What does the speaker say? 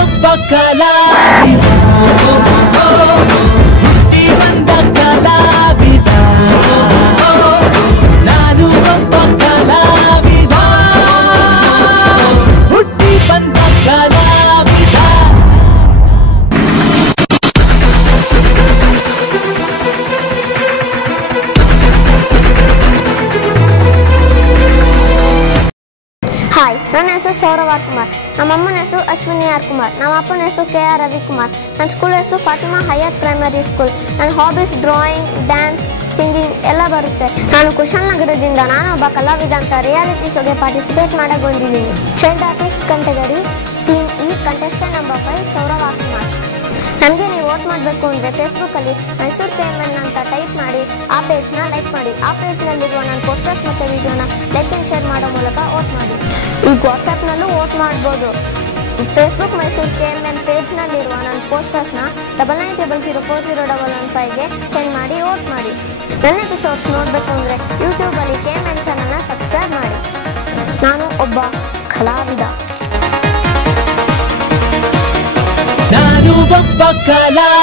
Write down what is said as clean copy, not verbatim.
ಒಬ್ಬ ಕಲಾವಿದ ಹುಟ್ಟಿ ಬಂದ ಕಲಾವಿದ ನಾನು ಒಬ್ಬ ಕಲಾವಿದ ಹುಟ್ಟಿ ಬಂದ ಕಲಾವಿದ ಹಾಯ್, ನನ್ನ ಹೆಸರು ಸೌರವ್ ಆರ್ ಕುಮಾರ್. ನಮ್ಮ ಅಮ್ಮನ ಹೆಸರು ಅಶ್ವಿನಿ ಆರ್ ಕುಮಾರ್. ನಮ್ಮ ಅಪ್ಪನ ಹೆಸರು KR ರವಿಕುಮಾರ್. ನನ್ನ ಸ್ಕೂಲ್ ಹೆಸರು ಫಾತಿಮಾ ಹೈಯರ್ ಪ್ರೈಮರಿ ಸ್ಕೂಲ್. ನನ್ನ ಹಾಬೀಸ್ ಡ್ರಾಯಿಂಗ್, ಡ್ಯಾನ್ಸ್, ಸಿಂಗಿಂಗ್ ಎಲ್ಲ ಬರುತ್ತೆ. ನಾನು ಕುಶಾಲನಗರದಿಂದ ಒಬ್ಬ ಕಲಾವಿದ ಅಂತ ರಿಯಾಲಿಟಿ ಶೋಗೆ ಪಾರ್ಟಿಸಿಪೇಟ್ ಮಾಡಕ್ಕೆ ಬಂದಿದ್ದೀನಿ. Child artist category team E contestant number 5 Saurav R Kumar. ನನಗೆ ನೀವು ವೋಟ್ ಮಾಡಬೇಕು ಅಂದರೆ ಫೇಸ್ಬುಕ್ಕಲ್ಲಿ ಮೈಸೂರು KMN ಅಂತ ಟೈಪ್ ಮಾಡಿ ಆ ಪೇಜ್ನ ಲೈಕ್ ಮಾಡಿ. ಆ ಪೇಜ್ನಲ್ಲಿರುವ ನನ್ನ ಪೋಸ್ಟರ್ಸ್ ಮತ್ತು ವಿಡಿಯೋನ ಲೈಕ್ ಆ್ಯಂಡ್ ಶೇರ್ ಮಾಡೋ ಮೂಲಕ ವೋಟ್ ಮಾಡಿ. ಈಗ ವಾಟ್ಸಪ್ನಲ್ಲೂ ವೋಟ್ ಮಾಡ್ಬೋದು. ಫೇಸ್ಬುಕ್ ಮೈಸೂರು KMN ಪೇಜ್ನಲ್ಲಿರುವ ನನ್ನ ಪೋಸ್ಟರ್ಸ್ನ 99004015ಗೆ ಸೆಂಡ್ ಮಾಡಿ ವೋಟ್ ಮಾಡಿ. ನನ್ನ ಎಪಿಸೋಡ್ಸ್ ನೋಡಬೇಕು ಅಂದರೆ ಯೂಟ್ಯೂಬಲ್ಲಿ KMN ಚಾನಲ್ನ ಸಬ್ಸ್ಕ್ರೈಬ್ ಮಾಡಿ. ನಾನು ಒಬ್ಬ ಕಲಾವಿದ. ನಾನು ಒಬ್ಬ ಕಲಾವಿದ.